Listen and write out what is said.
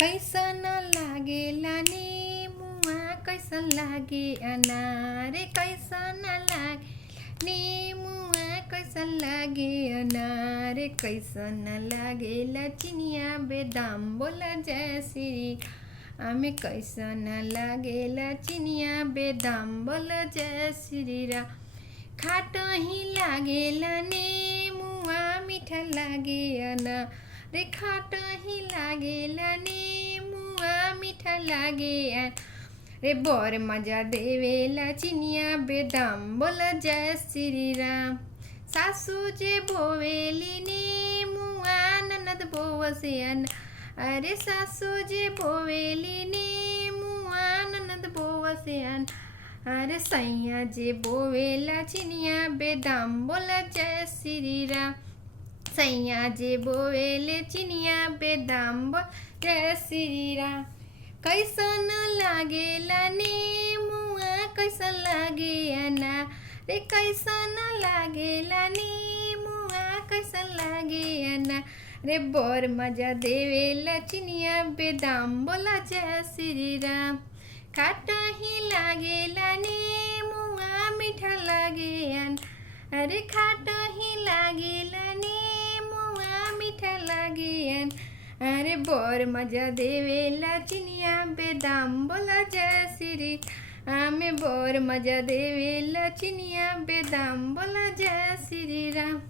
कैसन लागेला नेमुआ कैसन लागे अनार कैसन लागे नेमुआ कैसन लागे अनार कैसन लागेला चिनिया बेदाम बोला जय श्री हमें कैसन लागेला चिनिया बेदाम बोला जय श्री राम। खाटा ही लागेला नेमुआ मीठा लागे अनार रे खाटा ही लागेला नेमुआ मीठा लागे रे बर मजा देवेला चिनिया बेदाम बोला जय श्री राम। सासू जे बोवेली नेमुआ ननद बोवसियन अरे सासू जे बोवेली नेमुआ ननद बोवसियन अरे सैया जे बोवेला चिनिया बेदाम बोला जय श्री राम। सैया जे बोवेले चिनिया बेदाम बोल जय श्री राम। कैसन लागेला नेमुआ कैसन लागे अनार रे कैसन लागेला नेमुआ कैसन लागे अनार रे बर मजा देवेला चिनिया बेदाम बोला जय श्री राम। खाटा ही लागेला नेमुआ मीठा लागे अनार अरे खाटा ही लागेला मीठा लागे अरे बर मजा देवेला चिनिया बेदाम बोला जय श्री हमें बर मजा देवेला चिनिया बेदाम बोला जय श्री राम।